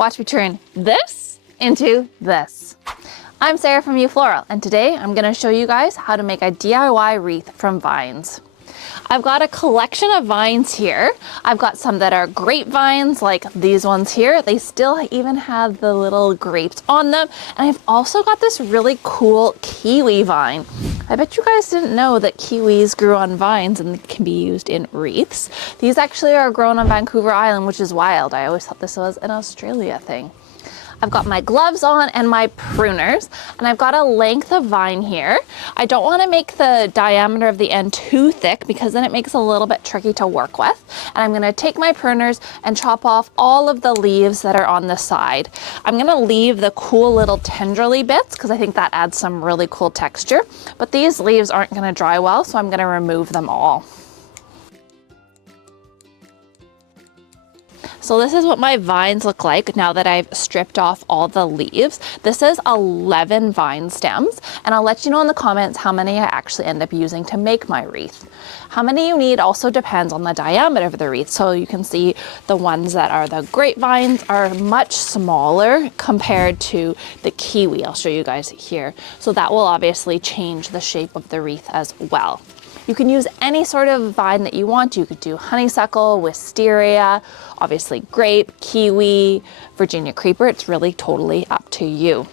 Watch me turn this into this. I'm Sarah from Floral, and today I'm going to show you guys how to make a DIY wreath from vines. I've got a collection of vines here. I've got some that are grapevines like these ones here. They still even have the little grapes on them. And I've also got this really cool kiwi vine. I bet you guys didn't know that kiwis grew on vines and can be used in wreaths. These actually are grown on Vancouver Island, which is wild. I always thought this was an Australia thing. I've got my gloves on and my pruners, and I've got a length of vine here. I don't want to make the diameter of the end too thick because then it makes it a little bit tricky to work with. And I'm going to take my pruners and chop off all of the leaves that are on the side. I'm going to leave the cool little tendrily bits because I think that adds some really cool texture. But these leaves aren't going to dry well, so I'm going to remove them all. So this is what my vines look like now that I've stripped off all the leaves. This is 11 vine stems, and I'll let you know in the comments how many I actually end up using to make my wreath. How many you need also depends on the diameter of the wreath. So you can see the ones that are the grapevines are much smaller compared to the kiwi. I'll show you guys here. So that will obviously change the shape of the wreath as well. You can use any sort of vine that you want. You could do honeysuckle, wisteria, obviously grape, kiwi, Virginia creeper. It's really totally up to you.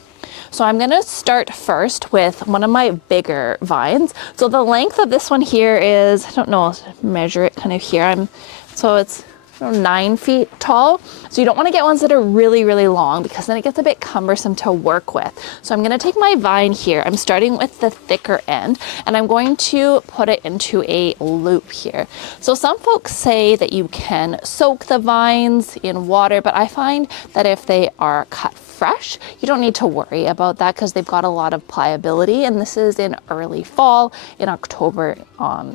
So I'm going to start first with one of my bigger vines. So the length of this one here is, I don't know, I'll measure it kind of here. So it's 9 feet tall. So you don't want to get ones that are really, really long because then it gets a bit cumbersome to work with. So I'm going to take my vine here. I'm starting with the thicker end and I'm going to put it into a loop here. So some folks say that you can soak the vines in water, but I find that if they are cut fresh, you don't need to worry about that because they've got a lot of pliability, and this is in early fall in October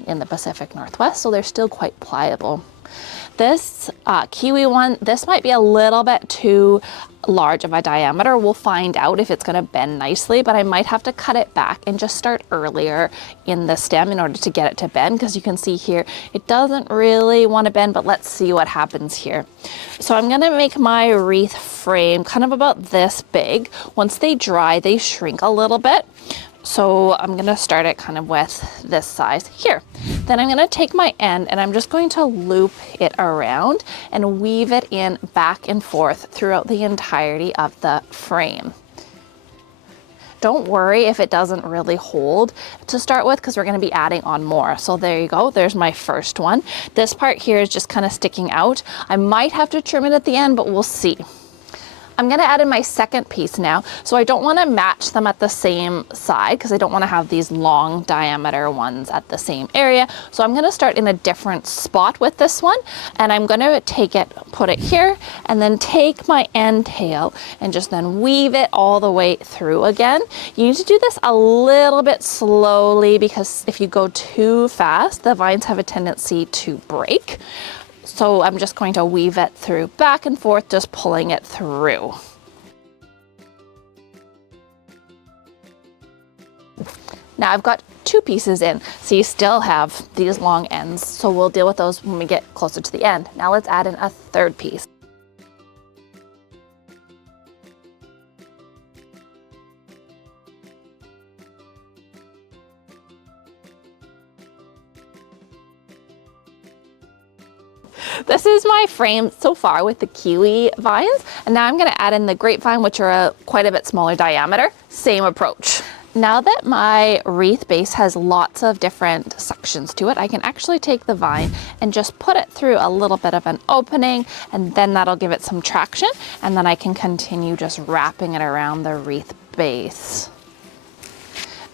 in the Pacific Northwest, so they're still quite pliable. This kiwi one, this might be a little bit too large of a diameter. We'll find out if it's going to bend nicely, but I might have to cut it back and just start earlier in the stem in order to get it to bend, because you can see here it doesn't really want to bend, but let's see what happens here. So I'm going to make my wreath frame kind of about this big. Once they dry, they shrink a little bit. So I'm going to start it kind of with this size here. Then I'm going to take my end and I'm just going to loop it around and weave it in back and forth throughout the entirety of the frame. Don't worry if it doesn't really hold to start with because we're going to be adding on more. So there you go. There's my first one. This part here is just kind of sticking out. I might have to trim it at the end, but we'll see. I'm going to add in my second piece now. So I don't want to match them at the same side because I don't want to have these long diameter ones at the same area. So I'm going to start in a different spot with this one, and I'm going to take it, put it here, and then take my end tail and just then weave it all the way through again. You need to do this a little bit slowly because if you go too fast, the vines have a tendency to break. So I'm just going to weave it through back and forth, just pulling it through. Now I've got 2 pieces in, so you still have these long ends. So we'll deal with those when we get closer to the end. Now let's add in a third piece. This is my frame so far with the kiwi vines, and now I'm going to add in the grapevine, which are quite a bit smaller diameter. Same approach. Now that my wreath base has lots of different sections to it, I can actually take the vine and just put it through a little bit of an opening, and then that'll give it some traction, and then I can continue just wrapping it around the wreath base.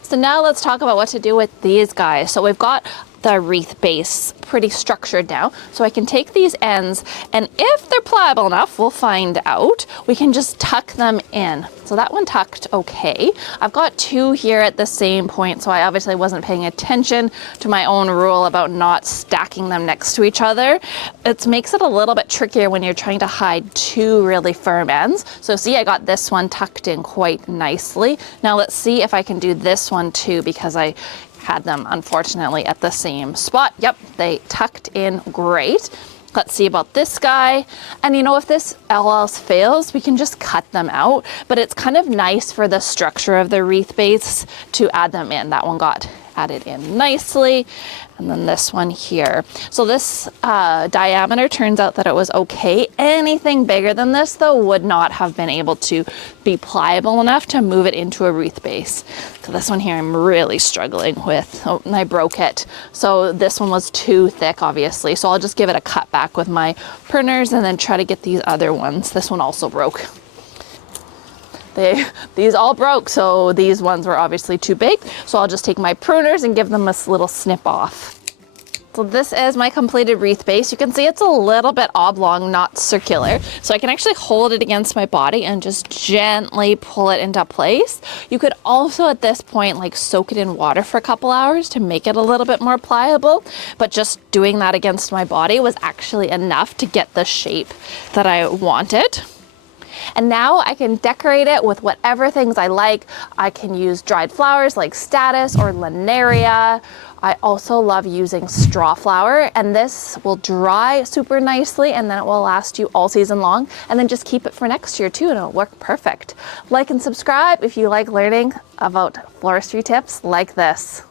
So now let's talk about what to do with these guys. So we've got the wreath base pretty structured now. So I can take these ends, and if they're pliable enough, we'll find out, we can just tuck them in. So that one tucked okay. I've got 2 here at the same point, so I obviously wasn't paying attention to my own rule about not stacking them next to each other. It makes it a little bit trickier when you're trying to hide 2 really firm ends. So see, I got this one tucked in quite nicely. Now let's see if I can do this one too, because I had them unfortunately at the same spot. Yep, they tucked in great. Let's see about this guy. And you know, if this all else fails, we can just cut them out, but it's kind of nice for the structure of the wreath base to add them in. That one got added in nicely. And then this one here. So this diameter turns out that it was okay. Anything bigger than this though would not have been able to be pliable enough to move it into a wreath base. So this one here I'm really struggling with. Oh, and I broke it. So this one was too thick, obviously. So I'll just give it a cut back with my pruners and then try to get these other ones. This one also broke. These all broke, so these ones were obviously too big. So I'll just take my pruners and give them a little snip off. So this is my completed wreath base. You can see it's a little bit oblong, not circular. So I can actually hold it against my body and just gently pull it into place. You could also at this point like soak it in water for a couple hours to make it a little bit more pliable. But just doing that against my body was actually enough to get the shape that I wanted. And now I can decorate it with whatever things I like. I can use dried flowers like statice or linaria. I also love using straw flower, and this will dry super nicely and then it will last you all season long, and then just keep it for next year too and it'll work perfect. Like and subscribe if you like learning about floristry tips like this.